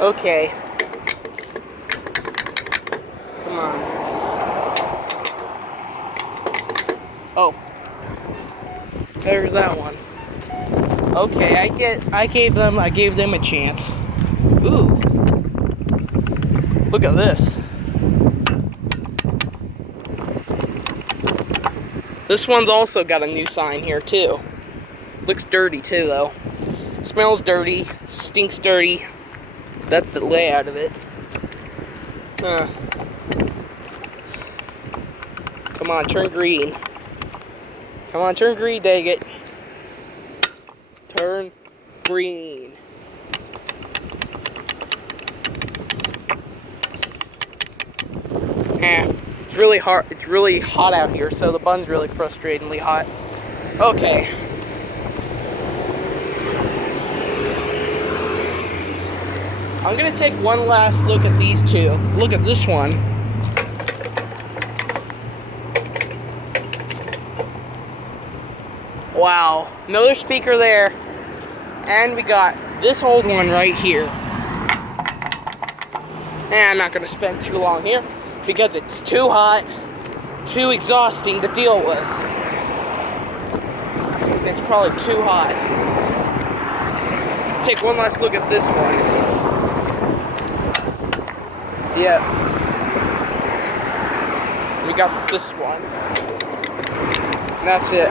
Okay. Come on. Oh. There's that one. Okay, I gave them a chance. Ooh. Look at this. This one's also got a new sign here too. Looks dirty too though. Smells dirty, stinks dirty. That's the layout of it. Come on, turn green. Come on, turn green, dang it. Turn green. It's really hard. It's really hot out here, so the bun's really frustratingly hot. Okay. I'm gonna take one last look at these two. Look at this one. Wow, another speaker there. And we got this old one right here. And I'm not gonna spend too long here because it's too hot, too exhausting to deal with. It's probably too hot. Let's take one last look at this one. Yep. We got this one. And that's it.